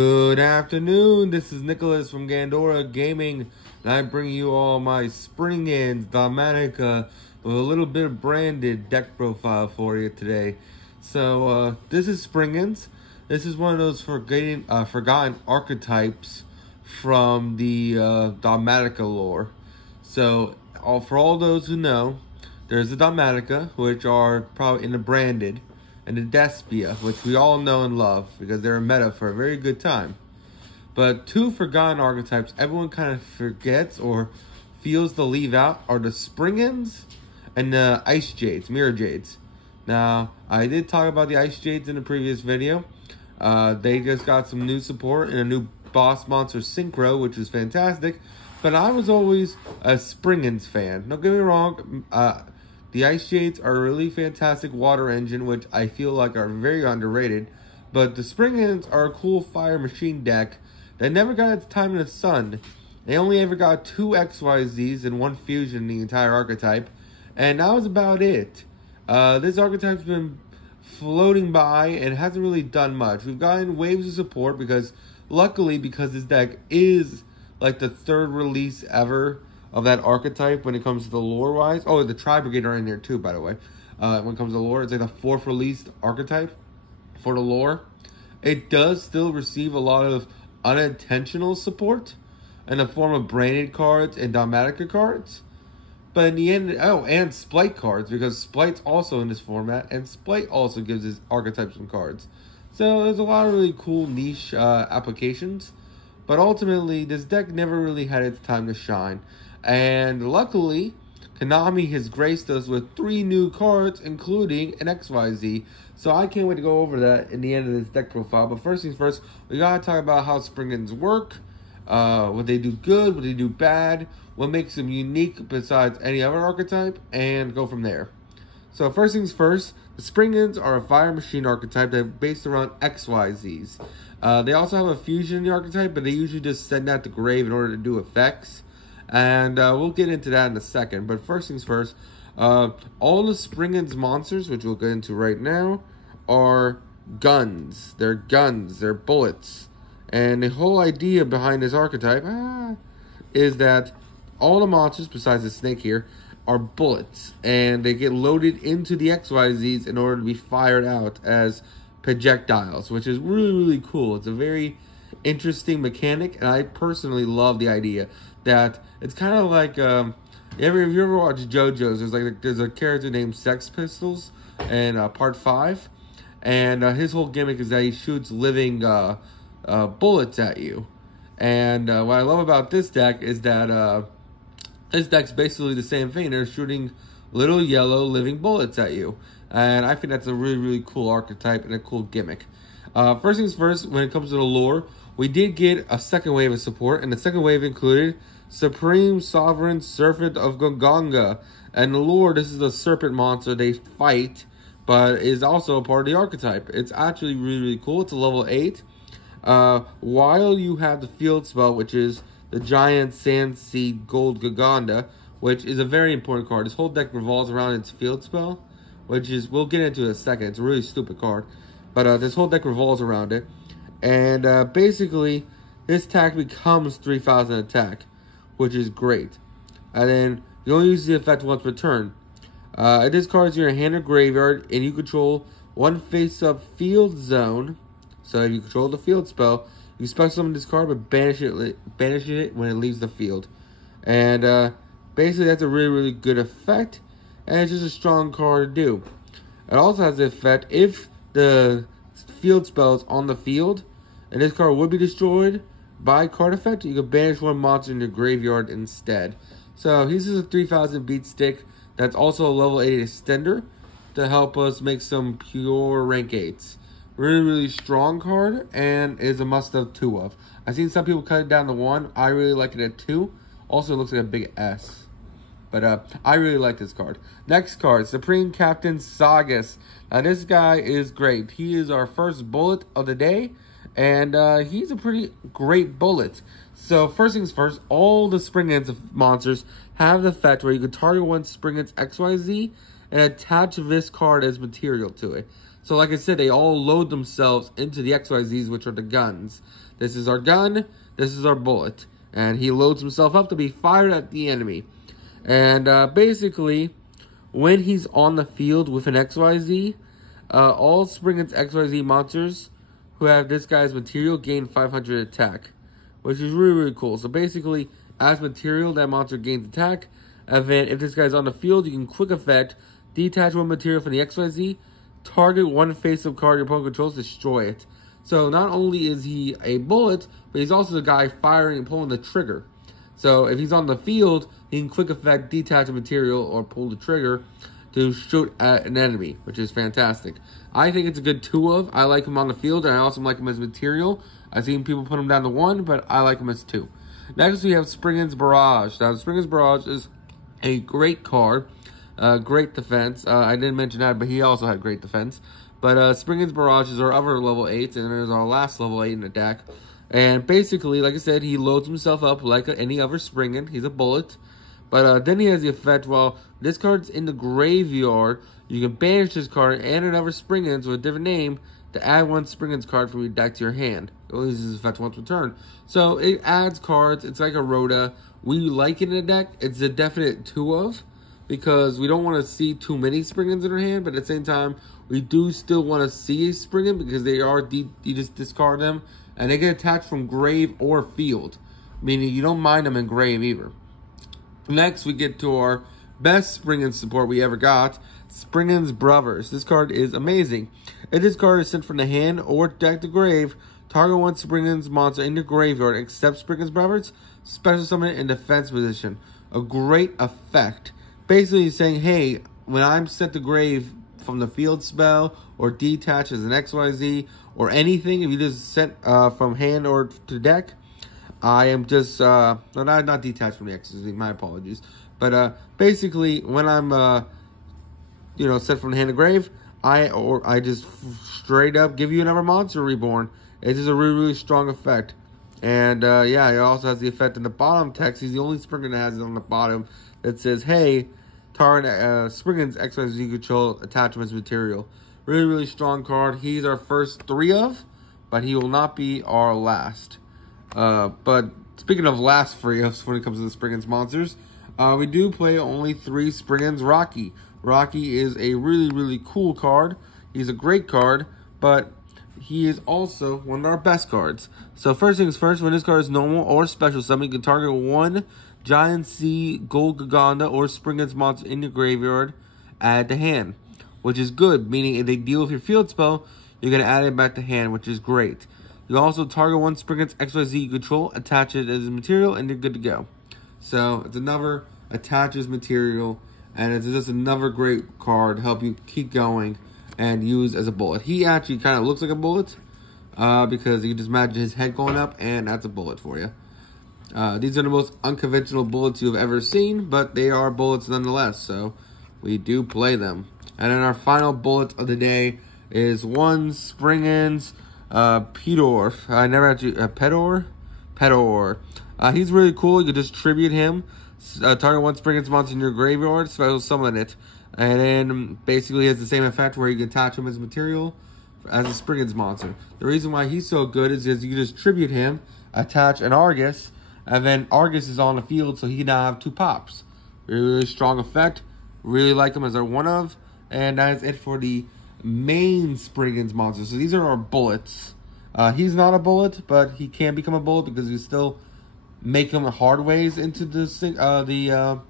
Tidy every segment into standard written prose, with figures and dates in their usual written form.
Good afternoon, this is Nicholas from Gandora Gaming, and I bring you all my Springans, Dominica, with a little bit of branded deck profile for you today. So, this is Springans. This is one of those forgotten archetypes from the Dominica lore. So, for all those who know, there's the Dominica, which are probably in the branded, and the Despia, which we all know and love because they're a meta for a very good time. But two forgotten archetypes everyone kind of forgets or feels to leave out are the Springans and the Ice Jades, Mirror Jades. Now, I did talk about the Ice Jades in the previous video. They just got some new support and a new boss monster synchro, which is fantastic. But I was always a Springans fan. Don't get me wrong, the Ice Jades are a really fantastic water engine, which I feel like are very underrated. But the Springans are a cool fire machine deck that never got its time in the sun. They only ever got 2 XYZs and 1 fusion in the entire archetype. And that was about it. This archetype's been floating by and hasn't really done much. We've gotten waves of support because, luckily, because this deck is like the 3rd release ever of that archetype when it comes to the lore wise. Oh, the Tri Brigade are in there too, by the way. When it comes to lore, it's like the 4th released archetype for the lore. It does still receive a lot of unintentional support in the form of branded cards and Dominica cards. But in the end, and Splite cards, because Splite's also in this format, and Splite also gives his archetypes some cards. So there's a lot of really cool niche applications. But ultimately, this deck never really had its time to shine. And luckily, Konami has graced us with 3 new cards, including an XYZ. So I can't wait to go over that in the end of this deck profile. But first things first, we gotta talk about how Springans work, what they do good, what they do bad, what makes them unique besides any other archetype, and go from there. So first things first, the Springans are a fire machine archetype that are based around XYZs. They also have a fusion in the archetype, but they usually just send out the grave in order to do effects. And we'll get into that in a second. But first things first, all the Springans monsters, which we'll get into right now, are guns. They're guns. They're bullets. And the whole idea behind this archetype is that all the monsters, besides the snake here, are bullets. And they get loaded into the XYZs in order to be fired out as projectiles, which is really, really cool. It's a very interesting mechanic, and I personally love the idea that it's kind of like if you ever watch JoJo's, there's a character named Sex Pistols in part 5, and his whole gimmick is that he shoots living bullets at you. And what I love about this deck is that this deck's basically the same thing. They're shooting little yellow living bullets at you, and I think that's a really, really cool archetype and a cool gimmick. First things first, when it comes to the lore, we did get a second wave of support, and the second wave included Supreme Sovereign Serpent of Goganga. And the lore, this is a serpent monster they fight, but is also a part of the archetype. It's actually really, really cool. It's a level 8. While you have the field spell, which is the Giant Sand Seed Gold Goganda, which is a very important card. This whole deck revolves around its field spell, which is, we'll get into in a second. It's a really stupid card. But this whole deck revolves around it. And basically, this attack becomes 3,000 attack, which is great. And then you only use the effect once per turn. It discards your hand or graveyard, and you control 1 face-up field zone. So if you control the field spell, you special summon this card, but banish it when it leaves the field. And basically, that's a really, really good effect, and it's just a strong card to do. It also has the effect, if the field spell is on the field, and this card would be destroyed by card effect, you can banish 1 monster in your graveyard instead. So he's just a 3,000 beat stick that's also a level 8 extender to help us make some pure rank 8s. Really, really strong card, and is a must-have 2 of. I've seen some people cut it down to 1. I really like it at 2. Also, it looks like a big S. But I really like this card. Next card, Supreme Captain Sagas. Now, this guy is great. He is our first bullet of the day, and he's a pretty great bullet. So, first things first, all the Springans monsters have the effect where you can target 1 Springans XYZ and attach this card as material to it. So like I said, they all load themselves into the XYZs, which are the guns. This is our gun, this is our bullet. And he loads himself up to be fired at the enemy. And basically, when he's on the field with an XYZ, all Springans XYZ monsters who have this guy's material gain 500 attack, which is really, really cool. So basically, as material, that monster gains attack. And then if this guy's on the field, you can quick effect, detach one material from the XYZ, target one face-up card your opponent controls, destroy it. So not only is he a bullet, but he's also the guy firing and pulling the trigger. So if he's on the field, he can quick effect, detach a material, or pull the trigger to shoot at an enemy, which is fantastic. I think it's a good 2 of. I like him on the field, and I also like him as material. I've seen people put him down to 1, but I like him as 2. Next, we have Springans Barrage. Now, Springans Barrage is a great card. Great defense. I didn't mention that, but he also had great defense. But Springans Barrage is our other level 8, and it is our last level 8 in the deck. And basically, like I said, he loads himself up like any other Springan. He's a bullet. But then he has the effect, while this card's in the graveyard, you can banish this card and another Springans with a different name to add one Springans card from your deck to your hand. It only uses this effect once per turn. So it adds cards. It's like a Rhoda. We like it in the deck. It's a definite 2 of, because we don't want to see too many Springans in our hand, but at the same time, we do still want to see a Springan because they are, you just discard them, and they get attached from grave or field, meaning you don't mind them in grave either. Next, we get to our best Springan support we ever got, Springans Brothers. This card is amazing. If this card is sent from the hand or deck to grave, target one Springans monster in your graveyard except Springans Brothers, special summon it in defense position. A great effect. Basically saying, hey, when I'm sent to grave from the field spell or detach as an XYZ or anything, if you just sent from hand or to deck, I am just, not detached from the XYZ, my apologies. But basically, when I'm, sent from the hand to grave, I just straight up give you another monster reborn. It's just a really, really strong effect. And yeah, it also has the effect in the bottom text. He's the only Springan that has it on the bottom that says, hey, target Springans XYZ control attachments material. Really, really strong card. He's our first 3 of, but he will not be our last. But speaking of last 3 ofs when it comes to the Springans monsters, we do play only 3 Springans Rocky. Rocky is a really, really cool card. He's a great card, but he is also one of our best cards. So first things first, when this card is normal or special summon, you can target one Giant Sea, Gold Gaganda, or Springans monster in your graveyard, add to hand, which is good, meaning if they deal with your field spell, you're going to add it back to hand, which is great. You also target one Springans XYZ you control, attach it as a material, and you're good to go. So it's another attaches material, and it's just another great card to help you keep going and use as a bullet. He actually kind of looks like a bullet because you can just imagine his head going up, and that's a bullet for you. These are the most unconventional bullets you've ever seen, but they are bullets nonetheless, so we do play them. And then our final bullet of the day is one Springans Pedor. I never actually Pedor. He's really cool. You can just tribute him. Target one Springans monster in your graveyard, special summon it. And then basically has the same effect where you can attach him as material as a Springans monster. The reason why he's so good is because you can just tribute him, attach an Argus, and then Argus is on the field, so he can now have 2 pops. Really, really strong effect. Really like him as our 1 of. And that is it for the main Springans monster. So these are our bullets. He's not a bullet, but he can become a bullet because you still make him hard ways into the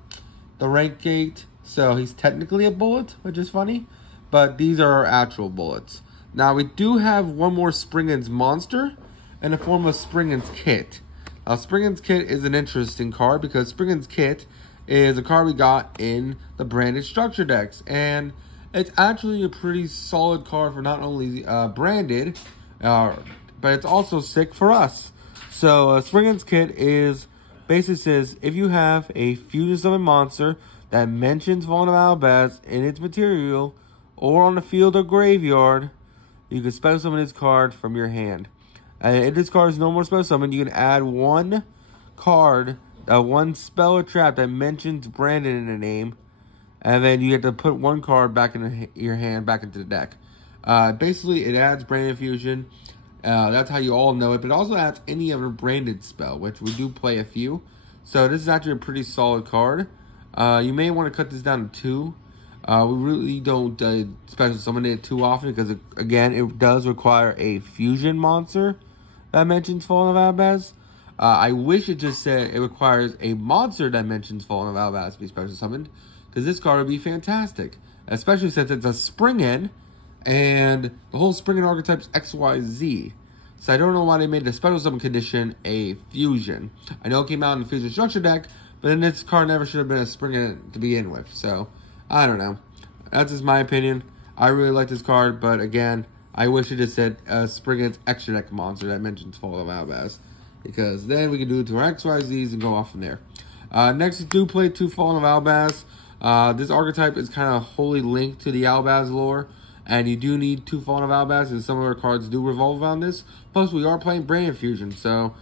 rank gate. So he's technically a bullet, which is funny. But these are our actual bullets. Now we do have one more Springans monster in the form of Springans Kit. Springans Kit is an interesting card because Springans Kit is a card we got in the branded structure decks. And it's actually a pretty solid card for not only branded, but it's also sick for us. So Springans Kit is basically says, if you have a fusion summon monster that mentions Vulnerable Bats in its material or on the field or graveyard, you can special summon this card from your hand. And if this card is no more special summon, you can add one card, one spell or trap that mentions Brandon in the name, and then you have to put one card back in your hand, back into the deck. Basically, it adds Brand Infusion. That's how you all know it. But it also adds any other branded spell, which we do play a few. So this is actually a pretty solid card. You may want to cut this down to 2. We really don't special summon it too often because, again, it does require a fusion monster that mentions Fallen of Albaz. I wish it just said it requires a monster that mentions Fallen of Albaz to be special summoned, because this card would be fantastic, especially since it's a Springan, and the whole Springan archetype is XYZ. So I don't know why they made the special summon condition a fusion. I know it came out in the fusion structure deck, but then this card never should have been a Springan to begin with. So I don't know. That's just my opinion. I really like this card, but again, I wish it just said Springan's extra deck monster that mentions Fall of Albaz, because then we can do it to our XYZs and go off from there. Next, do play 2 Fallen of Albaz. This archetype is kind of wholly linked to the Albaz lore, and you do need 2 Fallen of Albaz, and some of our cards do revolve around this. Plus, we are playing Brand Infusion, so,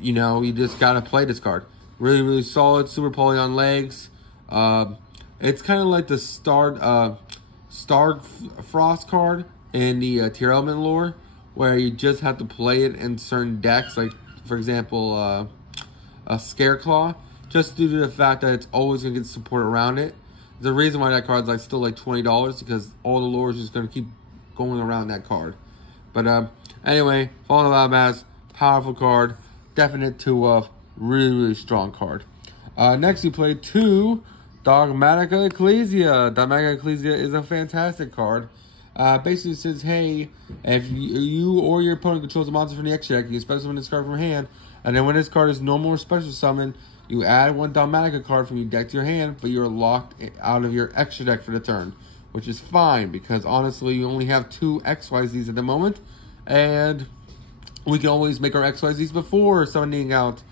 you know, you just gotta play this card. Really, really solid, super poly on legs. It's kind of like the Starred Frost card in the Tier Element lore, where you just have to play it in certain decks, like, for example, a Scareclaw, just due to the fact that it's always going to get support around it. The reason why that card's like still like $20, because all the lore is just going to keep going around that card. But anyway, Fallen of Albaz, powerful card, definite 2 of, really, really strong card. Next, we play 2 Dogmatica Ecclesia. Dogmatica Ecclesia is a fantastic card. Basically says, hey, if you or your opponent controls a monster from the extra deck, you special summon this card from hand, and then when this card is normal or special summon, you add 1 Dogmatica card from your deck to your hand, but you're locked out of your extra deck for the turn, which is fine, because honestly, you only have 2 XYZs at the moment, and we can always make our XYZs before summoning out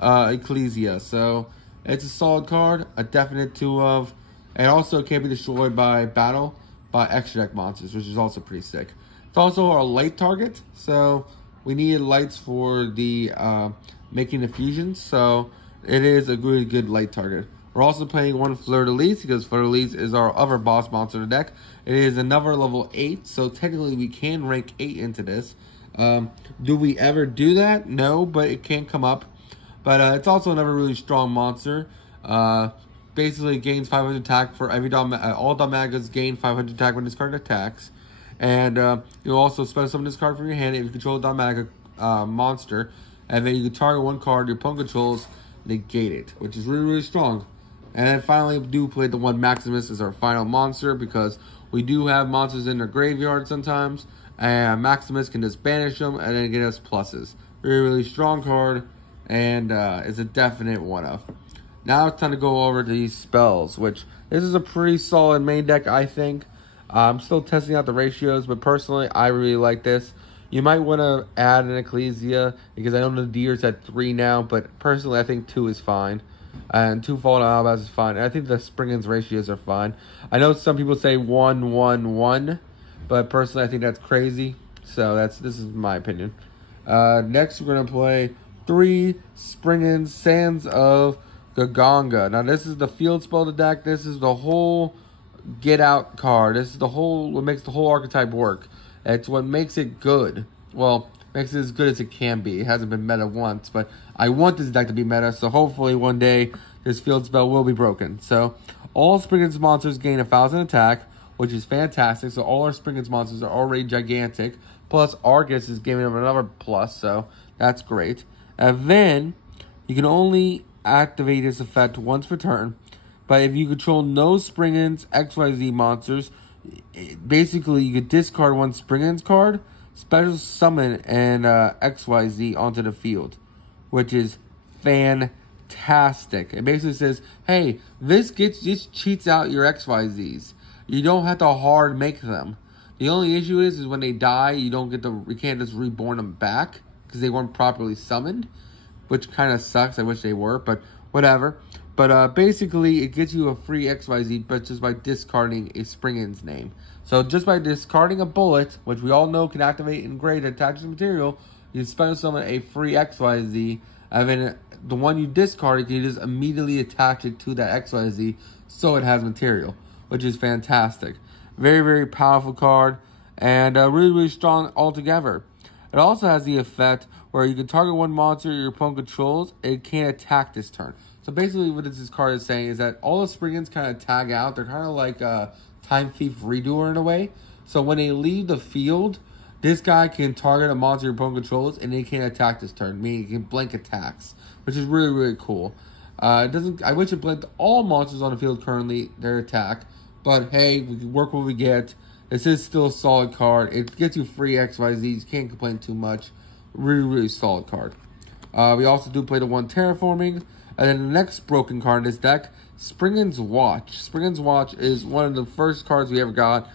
Ecclesia. So it's a solid card, a definite 2 of. It also can't be destroyed by battle by extra deck monsters, which is also pretty sick. It's also our light target, so we needed lights for the making the fusions, so it is a really good light target. We're also playing 1 Fleur-de-Lis, because Fleur-de-Lis is our other boss monster in the deck. It is another level 8, so technically we can rank 8 into this. Do we ever do that? No, but it can come up. But it's also another really strong monster. Basically gains 500 attack for every all Dogmatigas gain 500 attack when this card attacks. And you'll also special summon this card from your hand if you control a Dogmatica monster. And then you can target 1 card your opponent controls, negate it, which is really, really strong. And then finally, we do play the 1 Maximus as our final monster, because we do have monsters in their graveyard sometimes. And Maximus can just banish them and then get us pluses. Really, really strong card, and it's a definite 1 of. Now it's time to go over these spells, which this is a pretty solid main deck, I think. I'm still testing out the ratios, but personally, I really like this. You might want to add an Ecclesia, because I know the Deer's at 3 now, but personally, I think 2 is fine. And 2 Fallen Albaz is fine. And I think the Springans ratios are fine. I know some people say 1, 1, 1, but personally, I think that's crazy. So this is my opinion. Next, we're going to play 3 Springans Sands of Gaganga. Now, this is the field spell of the deck. This is the whole get out card. This is the whole what makes the whole archetype work. It's what makes it good. Well, makes it as good as it can be. It hasn't been meta once, but I want this deck to be meta, so hopefully one day this field spell will be broken. So all Springans monsters gain 1,000 attack, which is fantastic. So all our Springans monsters are already gigantic. Plus Argus is giving them another plus, so that's great. And then you can only activate this effect once per turn. But if you control no Springans XYZ monsters, basically you could discard 1 Springans card, special summon and XYZ onto the field, which is fantastic. It basically says, hey, this cheats out your XYZs. You don't have to hard make them. The only issue is when they die, you can't just reborn them back because they weren't properly summoned, which kind of sucks. I wish they were, but whatever. But basically, it gets you a free XYZ, but just by discarding a Springan's name. So just by discarding a bullet, which we all know can activate and grade attached to material, you special summon a free XYZ, and then the one you discarded, you just immediately attach it to that XYZ, so it has material, which is fantastic. Very, very powerful card. and really, really strong altogether. It also has the effect where you can target one monster your opponent controls, it can't attack this turn. So basically what this card is saying is that all the Springans kind of tag out. They're kind of like a Time Thief Redoer in a way. So when they leave the field, this guy can target a monster your opponent controls, and they can't attack this turn, meaning it can blank attacks, which is really, really cool. It doesn't. I wish it blanked all monsters on the field currently, their attack. But hey, we can work what we get. This is still a solid card. It gets you free XYZs. Can't complain too much. Really, really solid card. We also do play the one Terraforming. And then the next broken card in this deck, Springans Watch. Springans Watch is one of the first cards we ever got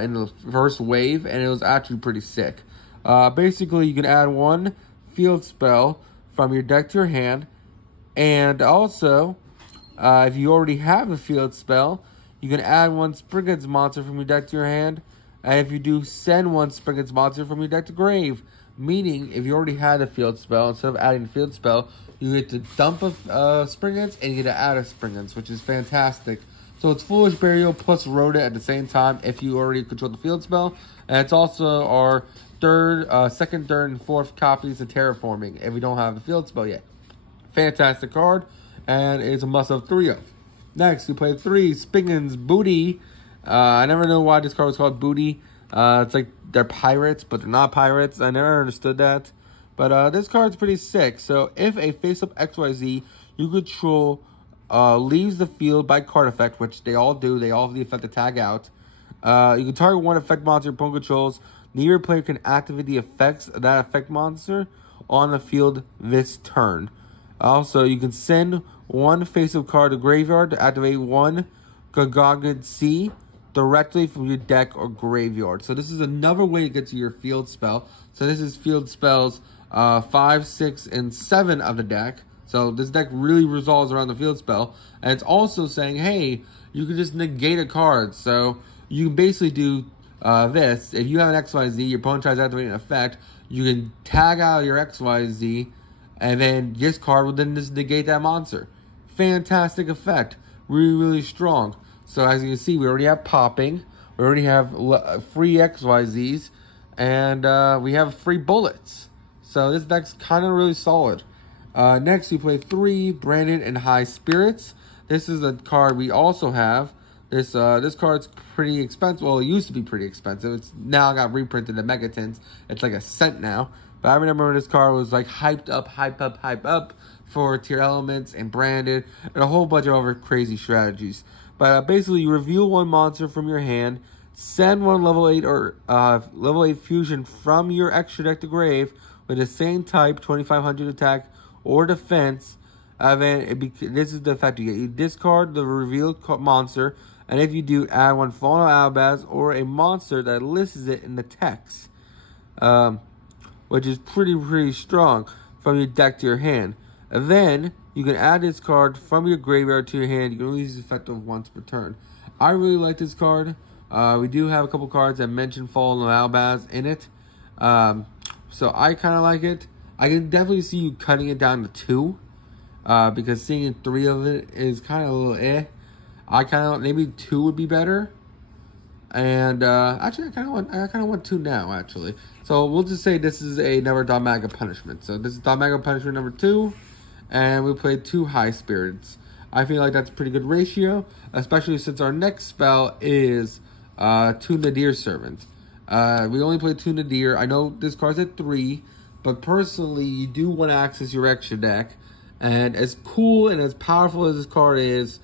in the first wave, and it was actually pretty sick. Basically, you can add one field spell from your deck to your hand. And also, if you already have a field spell, you can add one Springans monster from your deck to your hand. And if you do, send one Springans monster from your deck to grave. Meaning, if you already had a field spell, instead of adding a field spell, you get to dump a Springans and you get to add a Springans, which is fantastic. So it's Foolish Burial plus Rodent at the same time if you already control the field spell. And it's also our second, third, and fourth copies of Terraforming if we don't have the field spell yet. Fantastic card, and it's a must-have 3 of. Next, we play 3 Springans Booty. I never know why this card was called Booty. It's like they're pirates, but they're not pirates. I never understood that. But this card's pretty sick. So if a face-up XYZ you control leaves the field by card effect, which they all do, they all have the effect to tag out. You can target one effect monster your opponent controls. Neither player can activate the effects of that effect monster on the field this turn. Also, you can send one face-up card to graveyard to activate one Gargantuan Sea directly from your deck or graveyard. So this is another way to get to your field spell. So this is field spells 5, 6, and 7 of the deck. So this deck really resolves around the field spell. And it's also saying, hey, you can just negate a card. So you can basically do this. If you have an XYZ, your opponent tries to activate an effect, you can tag out your XYZ, and then this card will then just negate that monster. Fantastic effect. Really, really strong. So as you can see, we already have popping. We already have free XYZs. And we have free bullets. So this deck's kind of really solid. Next, we play 3 Branded and High Spirits. This is a card we also have. This card's pretty expensive. Well, it used to be pretty expensive. It's now got reprinted at Megatons. It's like $1 now. But I remember when this card was like hyped up for tier elements and branded and a whole bunch of other crazy strategies. But basically, you reveal one monster from your hand, send one level 8 or level 8 fusion from your extra deck to grave with the same type, 2500 attack or defense. This is the effect you get. You discard the revealed monster, and if you do, add one Fallen Albaz or a monster that lists it in the text, which is pretty strong from your deck to your hand. And then you can add this card from your graveyard to your hand. You can only use this effect once per turn. I really like this card. We do have a couple cards that mention Fallen Albaz in it. So I kind of like it. I can definitely see you cutting it down to 2. Because seeing 3 of it is kind of a little eh. I kind of maybe 2 would be better. And actually, I kind of want 2 now. Actually, so we'll just say this is another Dogmatic Punishment. So this is Dogmatic Punishment number 2, and we played 2 High Spirits. I feel like that's a pretty good ratio, especially since our next spell is 2 Nadir Servant. We only played 2 Nadir. I know this card's at 3, but personally, you do want to access your extra deck. And as cool and as powerful as this card is,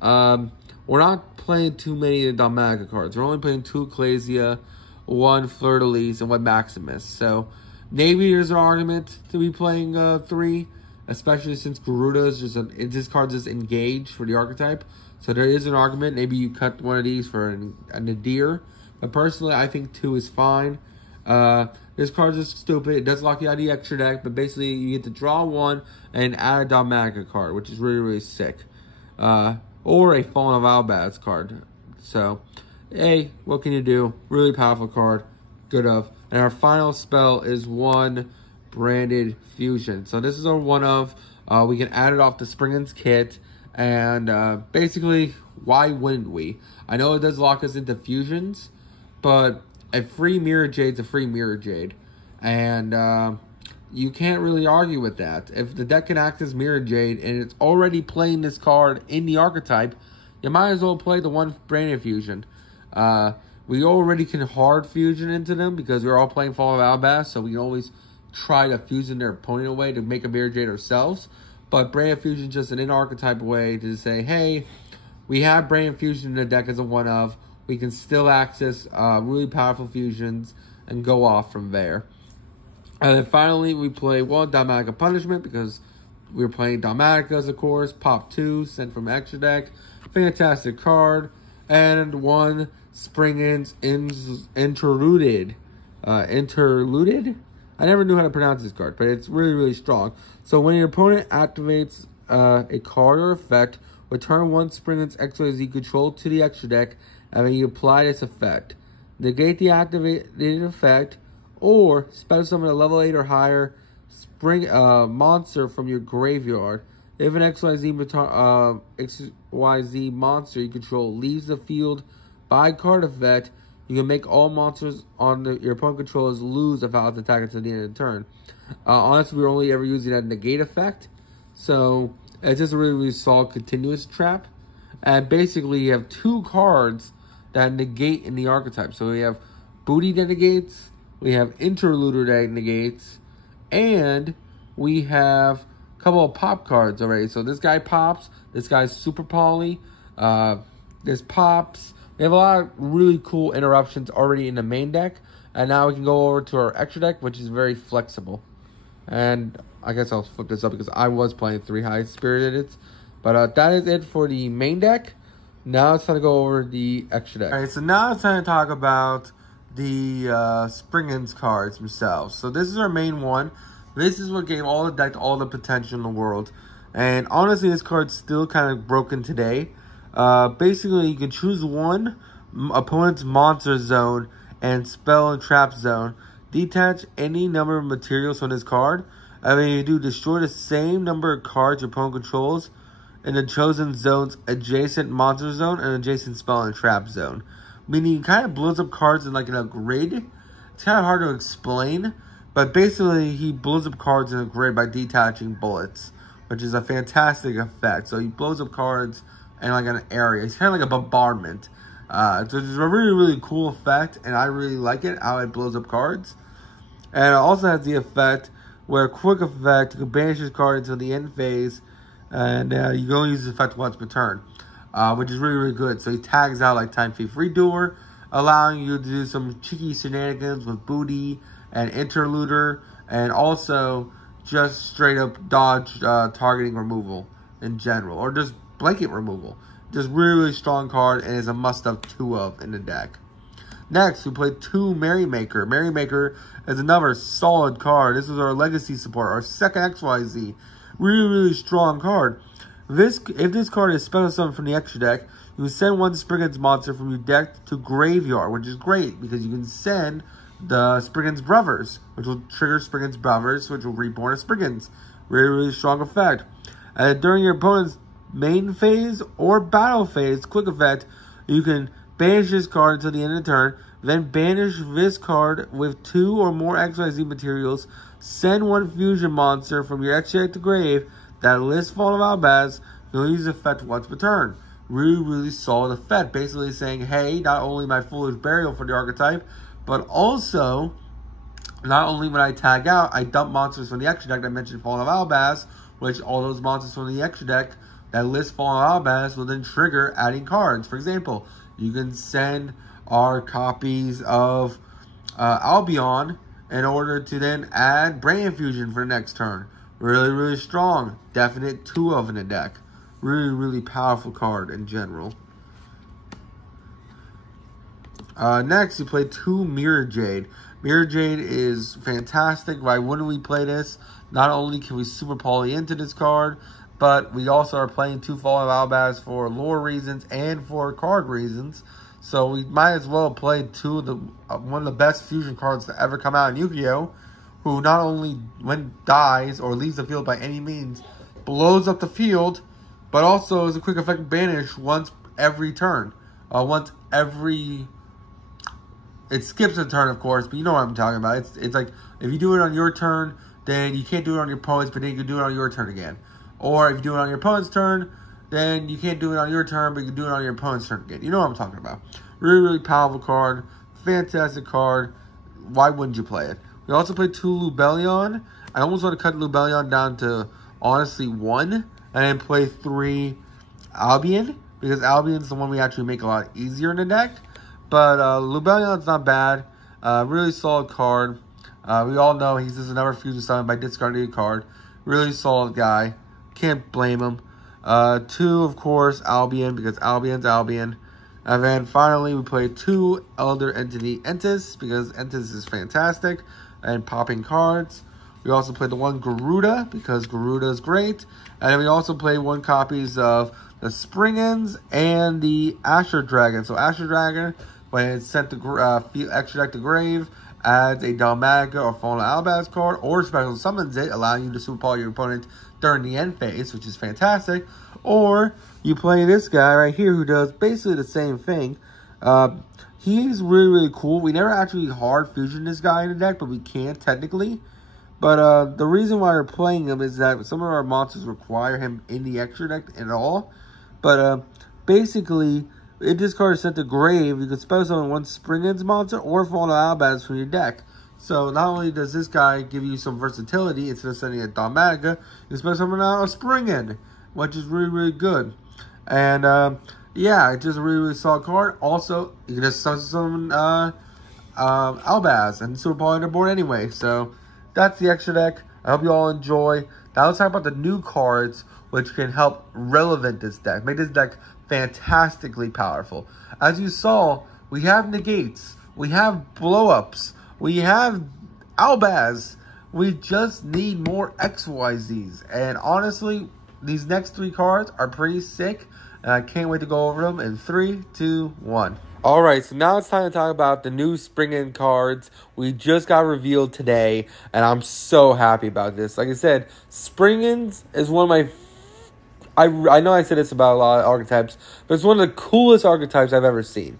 we're not playing too many Dogmatica cards. We're only playing 2 Ecclesia, 1 Fleur-de-Lis, and 1 Maximus. So maybe there's an argument to be playing 3, especially since Garuda is just this card's just engaged for the archetype. So there is an argument. Maybe you cut one of these for a Nadir. But personally, I think 2 is fine. This card's just stupid. It does lock you out of the extra deck, but basically you get to draw 1 and add a Dogmatica card, which is really sick. Or a Fallen of Albaz card. So, hey, what can you do? Really powerful card. Good of. And our final spell is 1 Branded Fusion. So this is our 1 of. We can add it off the Springans kit. And basically, why wouldn't we? I know it does lock us into fusions, but a free Mirror Jade's a free Mirror Jade. And you can't really argue with that. If the deck can access Mirror Jade and it's already playing this card in the archetype, you might as well play the one Brain Infusion. We already can hard fusion into them because we're all playing Fall of Albaz, so we can always try to fusion their opponent away to make a Mirror Jade ourselves. But Brain Infusion is just an in-archetype way to say, hey, we have Brain Infusion in the deck as a one-of. We can still access really powerful fusions and go off from there. And then finally, we play one Dogmatica Punishment because we're playing Dogmaticas, of course. Pop 2, sent from extra deck. Fantastic card. And one Springans Interluded. Interluded? I never knew how to pronounce this card, but it's really, really strong. So when your opponent activates a card or effect, return one Springans XYZ control to the extra deck, and then you apply this effect. Negate the activated effect, or special summon a level 8 or higher monster from your graveyard. If an XYZ monster you control leaves the field by card effect, you can make all monsters on your opponent controllers lose if out attack until the end of the turn. Honestly, we're only ever using that negate effect, so it's just a really, really solid continuous trap. And basically, you have two cards that negate in the archetype. So we have Booty that negates, we have Interluder that negates, and we have a couple of pop cards already. So this guy pops, this guy's super poly, this pops. We have a lot of really cool interruptions already in the main deck. And now we can go over to our extra deck, which is very flexible. And I guess I'll flip this up because I was playing 3 high spirited. But that is it for the main deck. Now it's time to go over the extra deck. Alright, so now it's time to talk about the Springans cards themselves. So this is our main one. This is what gave all the deck all the potential in the world. And honestly, this card's still kind of broken today. Basically, you can choose one opponent's monster zone and spell and trap zone. Detach any number of materials from this card. I mean, you do destroy the same number of cards your opponent controls in the chosen zone's adjacent monster zone and adjacent spell and trap zone. Meaning, it kind of blows up cards in a grid. It's kind of hard to explain, but basically, he blows up cards in a grid by detaching bullets, which is a fantastic effect. So he blows up cards in an area. It's kind of like a bombardment. So it's a really, really cool effect, and I really like it, how it blows up cards. And it also has the effect where quick effect, you can banish this card until the end phase, and you can only use this effect once per turn, which is really, really good. So he tags out like Time Thief Redoer, allowing you to do some cheeky shenanigans with Booty and Interluder, and also just straight up dodge targeting removal in general, or just blanket removal. Just really, really strong card, and is a must-have 2-of in the deck. Next, we play 2 Merrymaker. Merrymaker is another solid card. This is our legacy support, our second XYZ. Really, really strong card. If this card is special summoned from the extra deck, you can send one Springans monster from your deck to graveyard, which is great because you can send the Springans Brothers, which will trigger Springans Brothers, which will reborn as Springans. Really, really strong effect. And during your opponent's main phase or battle phase, quick effect, you can banish this card until the end of the turn, then banish this card with 2 or more XYZ materials, send one fusion monster from your extra deck to grave that lists Fall of Albaz, you'll use the effect once per turn. Really, really solid effect, basically saying, hey, not only my Foolish Burial for the archetype, but also, not only when I tag out, I dump monsters from the extra deck that I mentioned Fall of Albaz, which all those monsters from the extra deck that list Fallen Albaz will then trigger adding cards. For example, you can send our copies of Albion in order to then add Brain Infusion for the next turn. Really, really strong. Definite 2-of in the deck. Really, really powerful card in general. Next, we play 2 Mirror Jade. Mirror Jade is fantastic. Why wouldn't we play this? Not only can we super poly into this card, but we also are playing 2 Fall of Albaz for lore reasons and for card reasons. So we might as well play one of the best fusion cards to ever come out in Yu-Gi-Oh! Who not only, when dies or leaves the field by any means, blows up the field, but also is a quick effect banish once every turn. Once every it skips a turn, of course, but you know what I'm talking about. It's like, if you do it on your turn, then you can't do it on your opponent's, but then you can do it on your turn again. Or if you do it on your opponent's turn, then you can't do it on your turn, but you can do it on your opponent's turn again. You know what I'm talking about. Really, really powerful card. Fantastic card. Why wouldn't you play it? We also played 2 Lubellion. I almost want to cut Lubellion down to, honestly, 1. And then play 3 Albion. Because Albion's the one we actually make a lot easier in the deck. But Lubellion's not bad. Really solid card. We all know he's just another fusion summon by discarding a card. Really solid guy. Can't blame him. 2, of course, Albion, because Albion's Albion. And then finally, we played 2 Elder Entity Entis, because Entis is fantastic. And popping cards. We also played the 1 Garuda, because Garuda is great. And then we also played 1 copies of the Springans and the Asher Dragon. So Asher Dragon, when it's sent to extra deck to grave, adds a Dalmatica or Fallen Albaz card, or special summons it, allowing you to superpower your opponent during the end phase, which is fantastic. Or you play this guy right here who does basically the same thing. He's really, really cool. We never actually hard fusion this guy in the deck, but we can technically. But the reason why we're playing him is that some of our monsters require him in the extra deck at all. But basically, if this card is sent to grave, you can special summon 1 Springans monster or Fallen Albaz from your deck. So not only does this guy give you some versatility, instead of sending a Dalmatica, you can special summon out a Springan, which is really, really good. And yeah, it's just a really, really solid card. Also, you can just summon Albaz and superpower on the board anyway. So that's the extra deck. I hope you all enjoy. Now let's talk about the new cards, which can help relevant this deck. Make this deck fantastically powerful. As you saw, we have negates. We have blow-ups. We have Albaz. We just need more XYZs. And honestly, these next 3 cards are pretty sick. And I can't wait to go over them in 3, 2, 1. Alright, so now it's time to talk about the new Springan cards. We just got revealed today, and I'm so happy about this. Like I said, Springans is one of my... I know I said this about a lot of archetypes, but it's one of the coolest archetypes I've ever seen.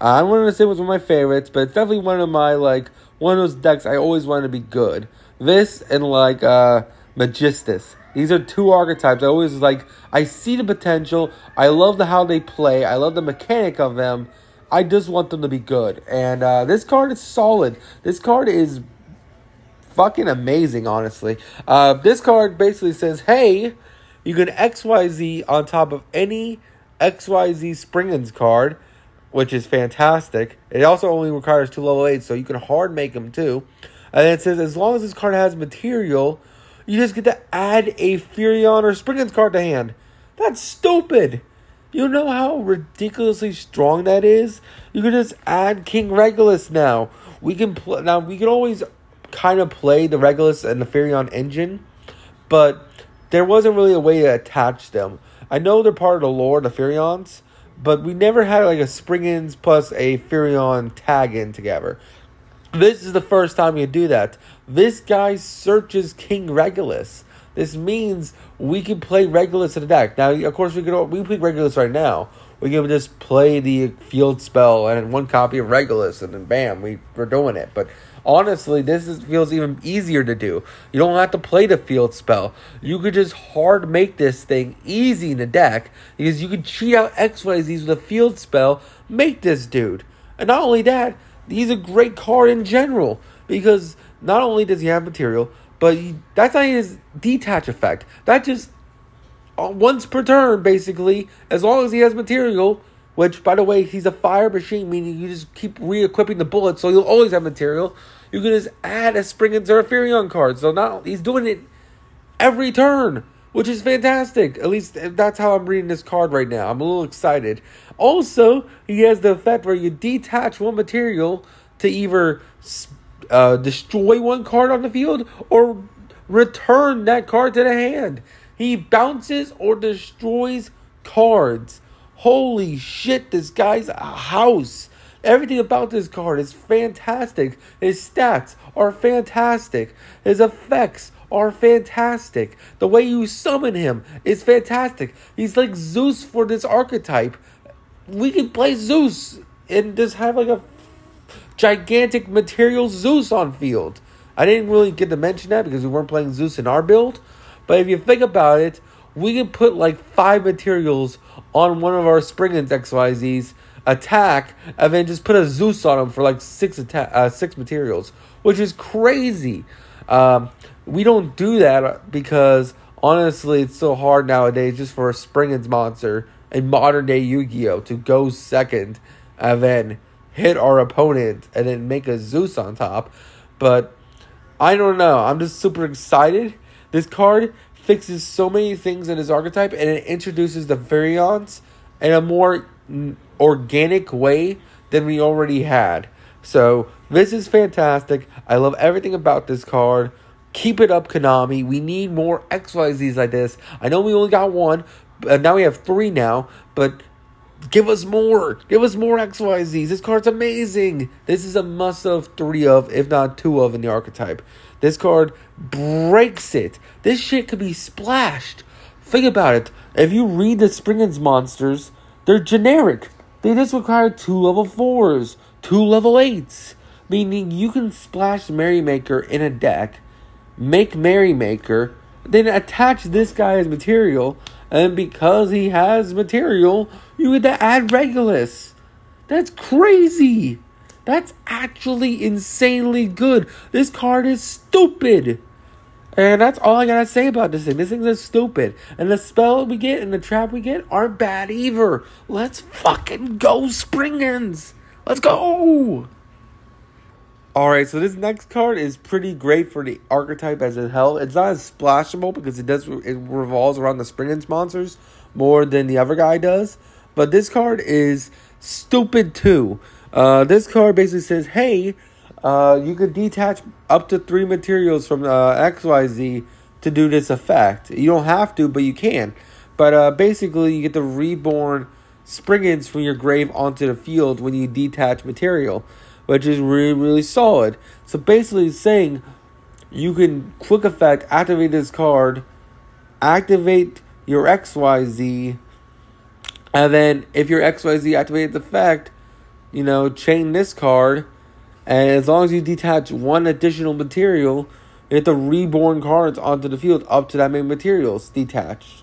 I don't want to say it was one of my favorites, but it's definitely one of my, one of those decks I always wanted to be good. This and, Magistus. These are 2 archetypes I always, I see the potential. I love how they play. I love the mechanic of them. I just want them to be good. And this card is solid. This card is fucking amazing, honestly. This card basically says, hey, you can XYZ on top of any XYZ Springans card, which is fantastic. It also only requires 2 level 8s, so you can hard make them too. And it says, as long as this card has material, you just get to add a Furion or Springans card to hand. That's stupid. You know how ridiculously strong that is? You can just add King Regulus now. We can always kind of play the Regulus and the Furion engine, but there wasn't really a way to attach them. I know they're part of the lore, the Furions, but we never had a Springans plus a Furion tag in together. This is the first time you do that. This guy searches King Regulus. This means we can play Regulus in the deck. Now, of course, we play Regulus right now. We can just play the field spell and 1 copy of Regulus, and then bam, we're doing it. But honestly, feels even easier to do. You don't have to play the field spell. You could just hard make this thing easy in the deck, because you can cheat out XYZs with a field spell, make this dude. And not only that, he's a great card in general, because not only does he have material, but that's not his detach effect. That just once per turn, basically, as long as he has material, which, by the way, he's a fire machine, meaning you just keep re-equipping the bullets, so you'll always have material. You can just add a Springans or a Furion card. So he's doing it every turn, which is fantastic. At least that's how I'm reading this card right now. I'm a little excited. Also, he has the effect where you detach 1 material to either destroy 1 card on the field or return that card to the hand. He bounces or destroys cards. Holy shit, this guy's a house. Everything about this card is fantastic. His stats are fantastic. His effects are fantastic. The way you summon him is fantastic. He's like Zeus for this archetype. We can play Zeus and just have gigantic material Zeus on field. I didn't really get to mention that because we weren't playing Zeus in our build. But if you think about it, we can put like 5 materials on one of our Springans XYZs, attack, and then just put a Zeus on them for like 6 materials, which is crazy. We don't do that because honestly, it's so hard nowadays just for a Springans monster in modern day Yu-Gi-Oh! To go second and then hit our opponent and then make a Zeus on top. But I don't know. I'm just super excited. This card fixes so many things in his archetype, and it introduces the variants in a more organic way than we already had. So this is fantastic. I love everything about this card. Keep it up, Konami. We need more XYZs like this. I know we only got 1, but now we have 3 now, but give us more. Give us more XYZs. This card's amazing. This is a must of 3 of, if not 2 of in the archetype. This card breaks it. This shit could be splashed. Think about it. If you read the Springans monsters, they're generic. They just require 2 level 4s, 2 level 8s. Meaning you can splash Merrymaker in a deck, make Merrymaker, then attach this guy as material, and because he has material, you get to add Regulus. That's crazy. That's actually insanely good. This card is stupid. And that's all I gotta say about this thing. This thing is stupid. And the spell we get and the trap we get aren't bad either. Let's fucking go, Springans. Let's go. Alright, so this next card is pretty great for the archetype as a hell. It's not as splashable because it revolves around the Springans monsters more than the other guy does. But this card is stupid too. This card basically says, hey, you can detach up to 3 materials from XYZ to do this effect. You don't have to, but you can. But basically, you get to reborn Springans from your grave onto the field when you detach material, which is really, really solid. So basically it's saying you can quick effect activate this card, activate your XYZ, and then if your XYZ activated the effect, chain this card, and as long as you detach 1 additional material, you have to reborn cards onto the field up to that many materials detached.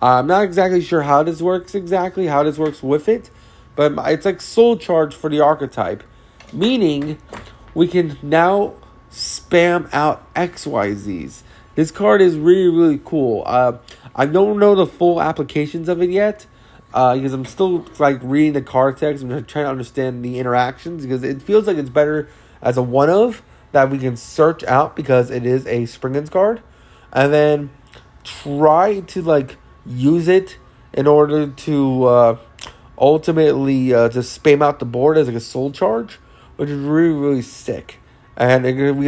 I'm not exactly sure how this works with it, but it's like soul charge for the archetype, meaning we can now spam out XYZs. This card is really, really cool. I don't know the full applications of it yet, because I'm still reading the card text. I'm trying to understand the interactions because it feels like it's better as a one of that we can search out because it is a Springans card, and then try to use it in order to ultimately just spam out the board as a soul charge, which is really, really sick. And we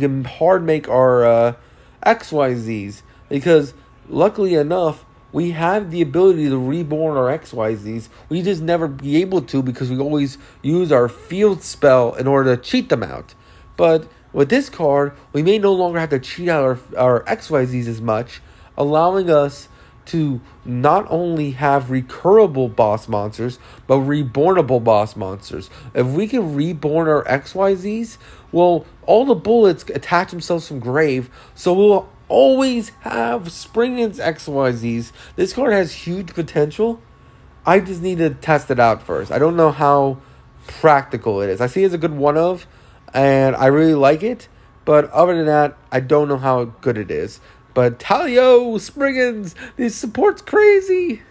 can hard make our XYZs because luckily enough, we have the ability to reborn our XYZs. We just never be able to because we always use our field spell in order to cheat them out. But with this card, we may no longer have to cheat out our XYZs as much, allowing us to not only have recurrable boss monsters, but rebornable boss monsters. If we can reborn our XYZs, well, all the bullets attach themselves from grave, so we'll always have Springans XYZs. This card has huge potential. I just need to test it out first. I don't know how practical it is. I see it's a good one of, and I really like it. But other than that, I don't know how good it is. But Talio, Springans, this support's crazy.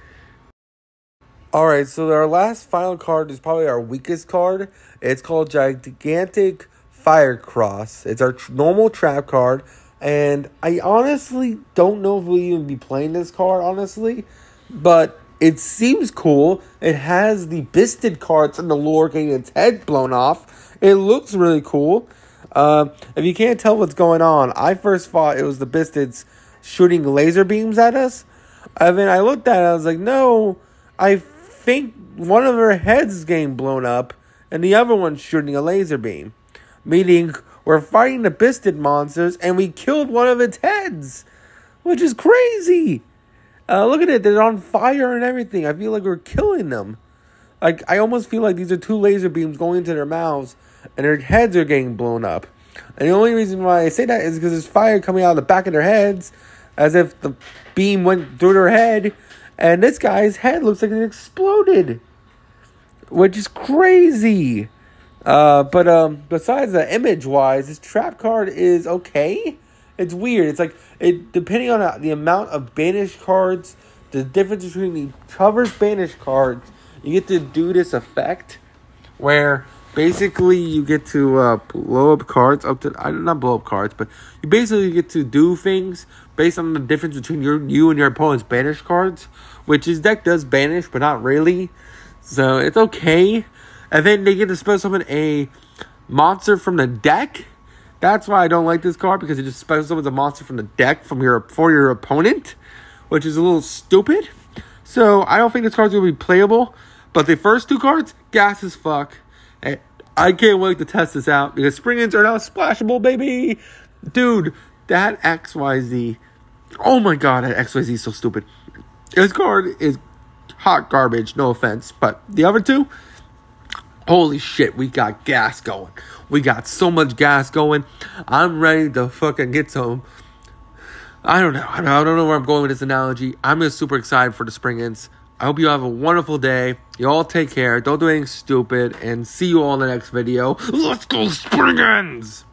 Alright, so our last final card is probably our weakest card. It's called Gigantic Firecross. It's our normal trap card. And I honestly don't know if we'll even be playing this card, honestly. But it seems cool. It has the Bisted cards in the lore getting its head blown off. It looks really cool. If you can't tell what's going on, I first thought it was the Bisteds shooting laser beams at us. And then I looked at it, I was like, no, I think one of her heads is getting blown up, and the other one's shooting a laser beam. Meaning, we're fighting the Bisted monsters, and we killed one of its heads, which is crazy. Look at it, they're on fire and everything. I feel like we're killing them. I almost feel like these are 2 laser beams going into their mouths, and their heads are getting blown up. And the only reason why I say that is because there's fire coming out of the back of their heads, as if the beam went through their head, and this guy's head looks like it exploded, which is crazy. But besides the image-wise, this trap card is okay. It's weird. It's like, depending on the amount of banished cards, the difference between the cover's banished cards, you get to do this effect where basically you get to blow up cards up to, not blow up cards, but you basically get to do things based on the difference between you and your opponent's banished cards, which his deck does banish, but not really. So it's okay. And then they get to special summon a monster from the deck. That's why I don't like this card, because it just special summons a monster from the deck for your opponent, which is a little stupid. So I don't think this card's going to be playable. But the first two cards, gas as fuck. And I can't wait to test this out, because Springans are now splashable, baby. Dude, that XYZ. Oh my god, that XYZ is so stupid. This card is hot garbage, no offense. But the other two, holy shit, we got gas going. We got so much gas going. I'm ready to fucking get some. I don't know. I don't know where I'm going with this analogy. I'm just super excited for the Springans. I hope you have a wonderful day. You all take care. Don't do anything stupid. And see you all in the next video. Let's go, Springans!